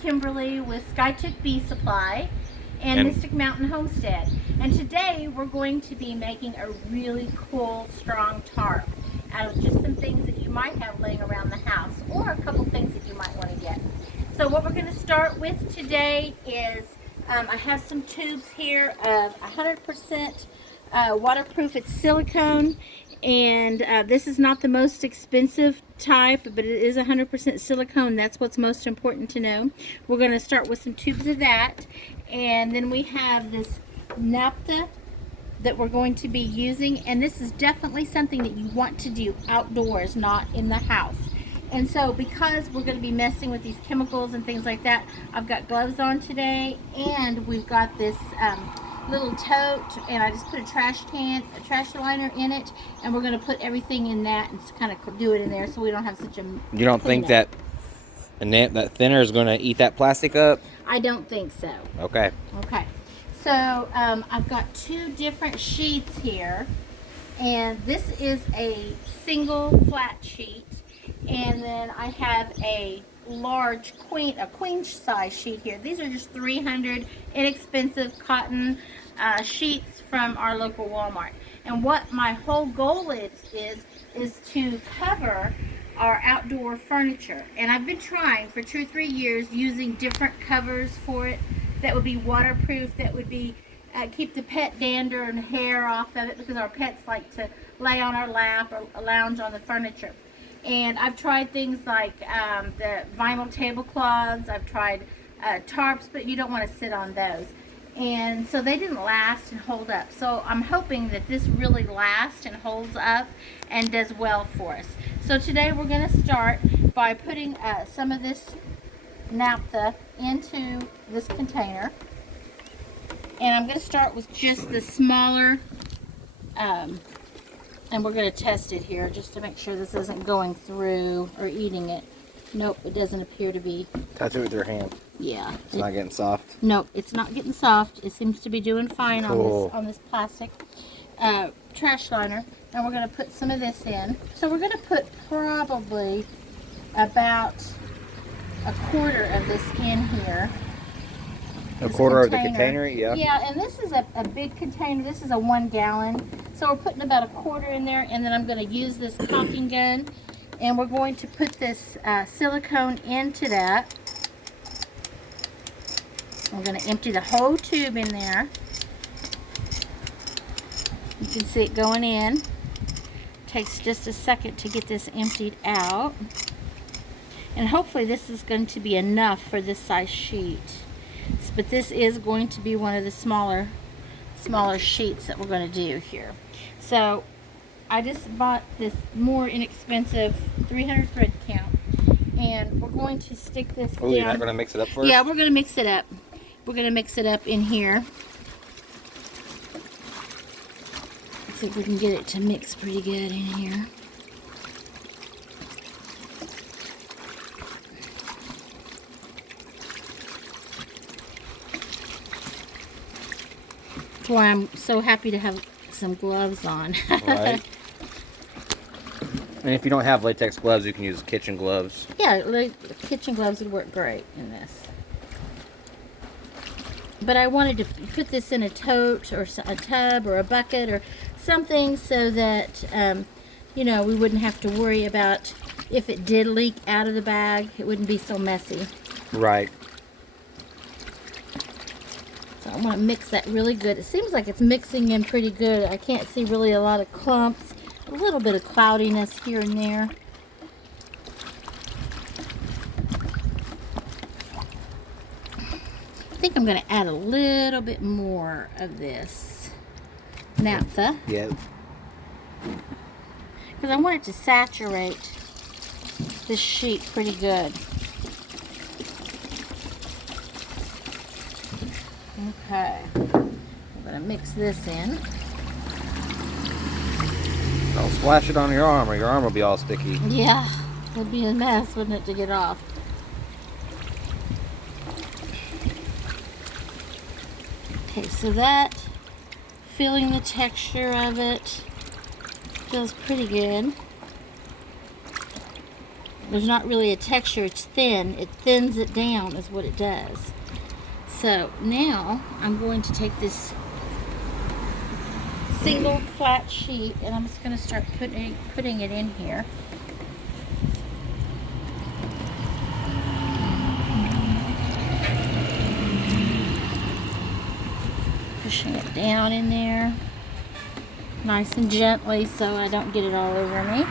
Kimberly with Skiatook Bee Supply and Mystic Mountain Homestead. And today we're going to be making a really cool, strong tarp out of just some things that you might have laying around the house, or a couple things that you might want to get. So what we're going to start with today is I have some tubes here of 100% waterproof. It's silicone, and this is not the most expensive type, but it is 100% silicone. That's what's most important to know. We're going to start with some tubes of that, and then we have this Nathpa that we're going to be using, and this is definitely something that you want to do outdoors, not in the house. And so because we're going to be messing with these chemicals and things like that, I've got gloves on today, and we've got this little tote, and I just put a trash liner in it, and we're going to put everything in that and kind of do it in there so we don't have such a You don't think that that thinner is going to eat that plastic up? I don't think so. Okay. Okay. So I've got two different sheets here, and this is a single flat sheet, and then I have a large queen size sheet here. These are just 300 inexpensive cotton sheets from our local Walmart. And what my whole goal is to cover our outdoor furniture. And I've been trying for 2 or 3 years using different covers for it that would be waterproof, that would be keep the pet dander and hair off of it, because our pets like to lay on our lap or lounge on the furniture. And I've tried things like the vinyl tablecloths. I've tried tarps, but you don't want to sit on those. And so they didn't last and hold up. So I'm hoping that this really lasts and holds up and does well for us. So today we're going to start by putting some of this Nathpa into this container. And I'm going to start with just the smaller and we're going to test it here just to make sure this isn't going through or eating it. Nope, it doesn't appear to be. Touch it with your hand. Yeah. It's not getting soft? Nope, it's not getting soft. It seems to be doing fine. Cool. on this plastic trash liner. And we're going to put some of this in. So we're going to put probably about a quarter of this in here. A quarter of the container, yeah. Yeah, and this is a big container. This is a 1 gallon. So we're putting about a quarter in there, and then I'm going to use this caulking gun, and we're going to put this silicone into that. We're going to empty the whole tube in there. You can see it going in. Takes just a second to get this emptied out. And hopefully this is going to be enough for this size sheet. But this is going to be one of the smaller sheets that we're going to do here. So I just bought this more inexpensive 300 thread count, and we're going to stick this down. You're not going to mix it up first? Yeah, we're going to mix it up. We're going to mix it up in here. Let's see if we can get it to mix pretty good in here. That's why I'm so happy to have some gloves on. Right. And if you don't have latex gloves, you can use kitchen gloves. Yeah, like kitchen gloves would work great in this. But I wanted to put this in a tote or a tub or a bucket or something so that, you know, we wouldn't have to worry about if it did leak out of the bag. It wouldn't be so messy. Right. So I want to mix that really good. It seems like it's mixing in pretty good. I can't see really a lot of clumps. A little bit of cloudiness here and there. I think I'm going to add a little bit more of this Nathpa. Yeah. Because I want it to saturate this sheet pretty good. Okay. I'm going to mix this in. Don't splash it on your arm, or your arm will be all sticky. Yeah, it would be a mess, wouldn't it, to get off. Okay, so that, feeling the texture of it, feels pretty good. There's not really a texture, it's thin. It thins it down is what it does. So now I'm going to take this single flat sheet and I'm just going to start putting it in here. Pushing it down in there nice and gently so I don't get it all over me.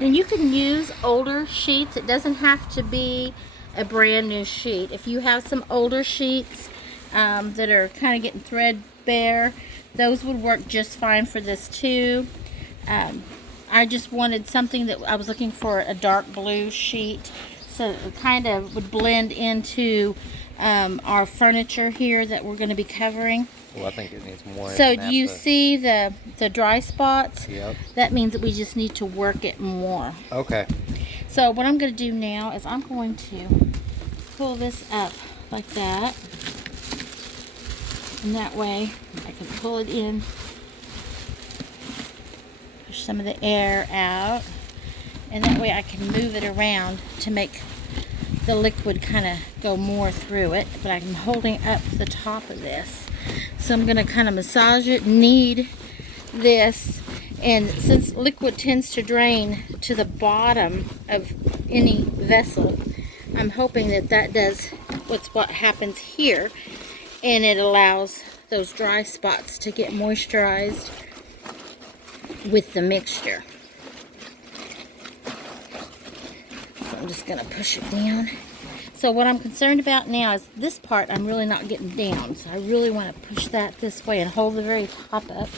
And you can use older sheets. It doesn't have to be a brand new sheet. If you have some older sheets that are kind of getting threadbare, those would work just fine for this too. I just wanted something that I was looking for, a dark blue sheet, so it kind of would blend into our furniture here that we're going to be covering. Well, I think it needs more. So do you see the dry spots? Yep. That means that we just need to work it more. Okay. So what I'm going to do now is I'm going to pull this up like that. And that way I can pull it in. Push some of the air out. And that way I can move it around to make the liquid kind of go more through it. But I'm holding up the top of this. So I'm going to kind of massage it, knead this. And since liquid tends to drain to the bottom of any vessel, I'm hoping that that does what happens here. And it allows those dry spots to get moisturized with the mixture. So I'm just going to push it down. So what I'm concerned about now is this part I'm really not getting down. So I really want to push that this way and hold the very top up.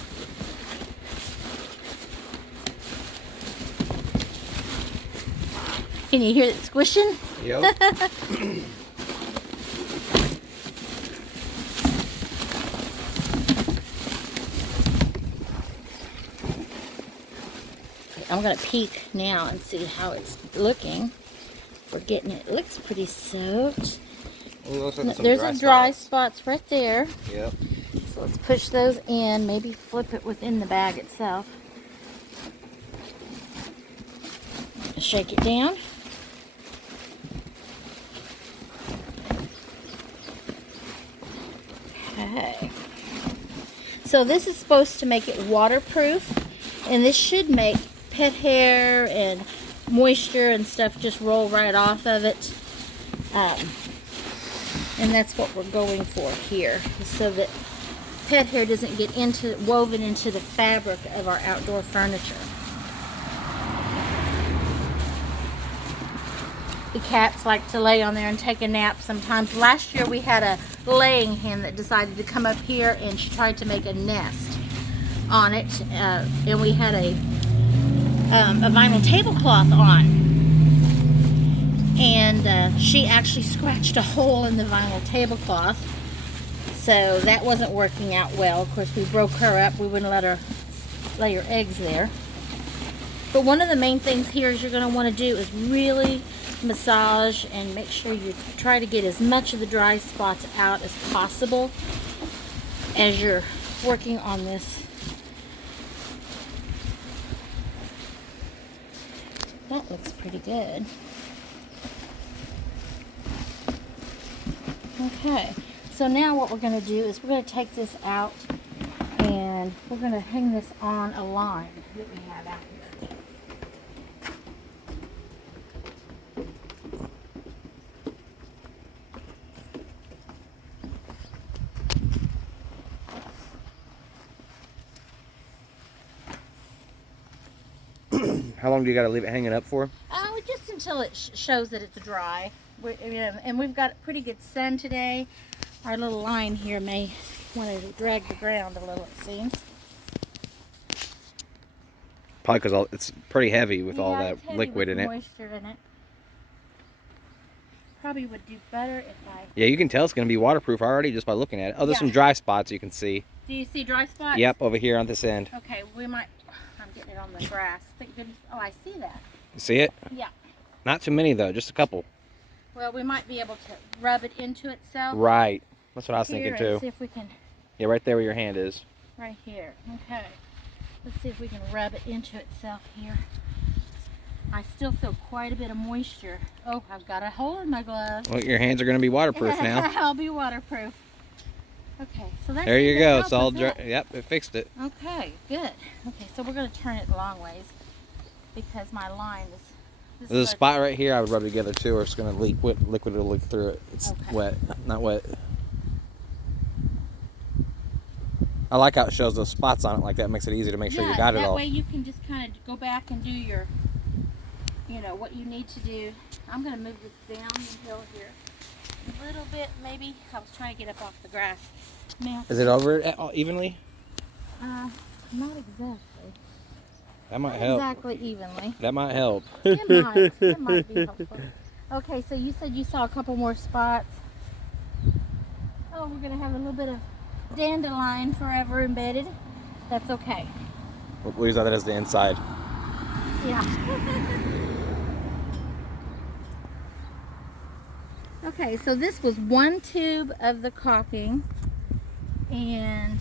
Can you hear it squishing? Yep. I'm going to peek now and see how it's looking. We're getting it. It looks pretty soaked. Well, like there's some dry spots right there. Yep. So let's push those in. Maybe flip it within the bag itself. Shake it down. Okay. So this is supposed to make it waterproof, and this should make pet hair and moisture and stuff just roll right off of it. And that's what we're going for here, so that pet hair doesn't get woven into the fabric of our outdoor furniture. The cats like to lay on there and take a nap sometimes. Last year we had a laying hen that decided to come up here and she tried to make a nest on it. And we had a vinyl tablecloth on. And she actually scratched a hole in the vinyl tablecloth. So that wasn't working out well. Of course, we broke her up. We wouldn't let her lay her eggs there. But one of the main things here is you're going to want to do is really massage and make sure you try to get as much of the dry spots out as possible as you're working on this. That looks pretty good. Okay, so now what we're going to do is we're going to take this out and we're going to hang this on a line that we have out here. How long do you got to leave it hanging up for? Just until it shows that it's dry. And we've got pretty good sun today. Our little line here may want to drag the ground a little, it seems. Probably because it's pretty heavy with all that it's heavy liquid with in it. Moisture in it. Probably would do better if I... Yeah, you can tell it's going to be waterproof already just by looking at it. Oh, there's some dry spots you can see. Do you see dry spots? Yep, over here on this end. Okay, we might... I'm getting it on the grass. Thank goodness. Oh, I see that. You see it? Yeah. Not too many though, just a couple. Well, we might be able to rub it into itself. Right. That's what I was thinking too. See if we can... Yeah, right there where your hand is. Right here. Okay. Let's see if we can rub it into itself here. I still feel quite a bit of moisture. Oh, I've got a hole in my glove. Well, your hands are going to be waterproof now. I'll be waterproof. Okay, so that's There you go. It's all dry. Yep, it fixed it. Okay, good. Okay, so we're going to turn it long ways because my line is... There's a spot right here I would rub together too, or it's going to leak. Liquid will leak through it. It's okay. wet, not wet. I like how it shows those spots on it like that. Makes it easy to make sure you got it all. That way you can just kind of go back and do your, you know, what you need to do. I'm going to move this down the hill here a little bit, maybe. I was trying to get up off the grass. Is it over it evenly? Not exactly. That might help. Exactly evenly. That might help. It might be helpful. Okay, so you said you saw a couple more spots. Oh, we're going to have a little bit of dandelion forever embedded. That's okay. We'll use that as the inside. Yeah. Okay, so this was one tube of the caulking and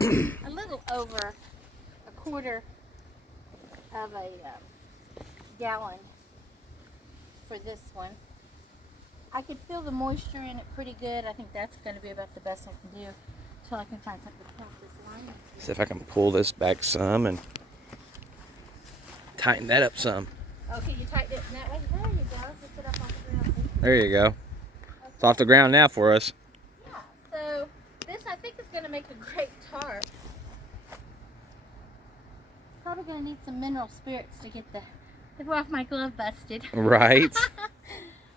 a little over a quarter of a gallon for this one. I could feel the moisture in it pretty good. I think that's going to be about the best I can do until I can find something to count this line. See if I can pull this back some and tighten that up some. Okay, you tighten it that way. There you go. Just sit up on the ground. There you go. It's off the ground now for us. Yeah, so this I think is going to make a great tarp. Probably going to need some mineral spirits to get off my glove busted. Right.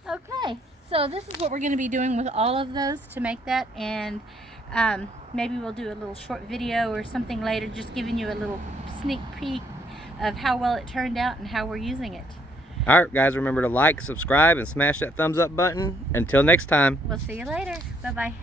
Okay, so this is what we're going to be doing with all of those to make that, and maybe we'll do a little short video or something later just giving you a little sneak peek of how well it turned out and how we're using it. Alright guys, remember to like, subscribe, and smash that thumbs up button. Until next time. We'll see you later. Bye-bye.